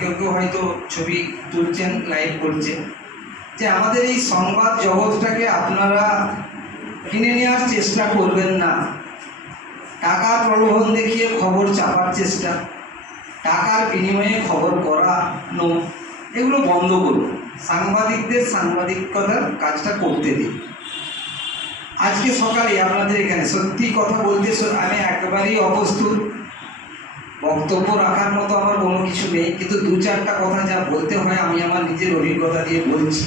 কেউ কেউ হয়তো ছবি তুলছেন লাইভ করছেন। যে আমাদের এই সংবাদ জগৎটাকে আপনারা কিনে নেওয়ার চেষ্টা করবেন না। টাকার প্রলোভন দেখিয়ে খবর চাপার চেষ্টা। টাকার বিনিময়ে খবর করানো এগুলো বন্ধ করুন। সাংবাদিকদের সাংবাদিকতার কাজটা করতে দিন। আজকে সকালে আপনাদের এখানে সত্যি কথা বলতে আমি একেবারেই অপ্রস্তুত। বক্তব্য রাখার মতো আমার কোনো কিছু নেই, কিন্তু দু চারটা কথা যা বলতে হয় আমি আমার নিজের অভিজ্ঞতা দিয়ে বলছি।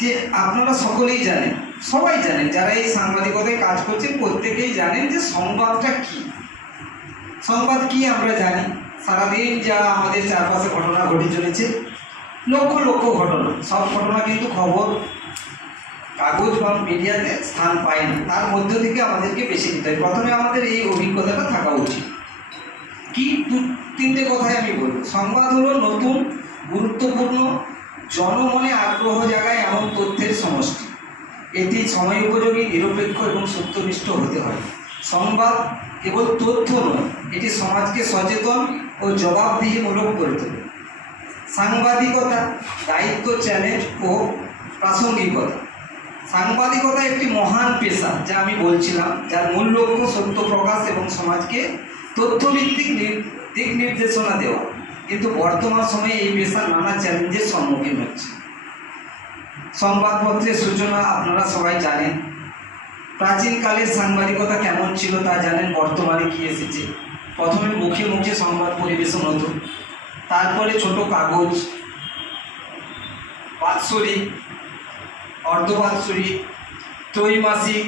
যে আপনারা সকলেই জানেন, সবাই জানেন, যারা এই সাংবাদিকতায় কাজ করছেন, প্রত্যেকেই জানেন যে সংবাদটা কি। সংবাদ কি আমরা জানি? সারাদিন যা আমাদের চারপাশে ঘটনা ঘটে চলেছে, লক্ষ লক্ষ ঘটনা। সব ঘটনা কিন্তু খবর, কাগজ বা মিডিয়াতে স্থান পায় না, তার মধ্য থেকে আমাদেরকে বেশি নিতে হয়। প্রথমে আমাদের এই অভিজ্ঞতাটা থাকা উচিত। সংবাদ হলো নতুন, গুরুত্বপূর্ণ, জনমনে আগ্রহ জাগায় এমন তথ্যের সমষ্টি। এটি সময় উপযোগী, নিরপেক্ষ এবং সত্যনিষ্ঠ হতে হয়। সংবাদ কেবল তথ্য নয়, এটি সমাজকে সচেতন ও জবাবদিহিমূলক করে তোলে। সাংবাদিকতা, দায়িত্ব, চ্যালেঞ্জ ও প্রাসঙ্গিকতা। সাংবাদিকতা একটি মহান পেশা, যা আমি বলছিলাম, যার মূল লক্ষ্য সত্য প্রকাশ এবং সমাজকে তথ্যভিত্তিক দিক নির্দেশনা দেওয়া। কিন্তু বর্তমান সময়ে এই পেশা নানা চ্যালেঞ্জের সম্মুখীন হচ্ছে। সংবাদপত্রের সূচনা আপনারা সবাই জানেন। প্রাচীনকালের সাংবাদিকতা কেমন ছিল তা জানেন, বর্তমানে কি এসেছে। প্রথমে মুখে মুখে সংবাদ পরিবেশন হতো। তারপরে ছোট কাগজ, বাৎসরিক, অর্ধবাৎসরিক, ত্রৈমাসিক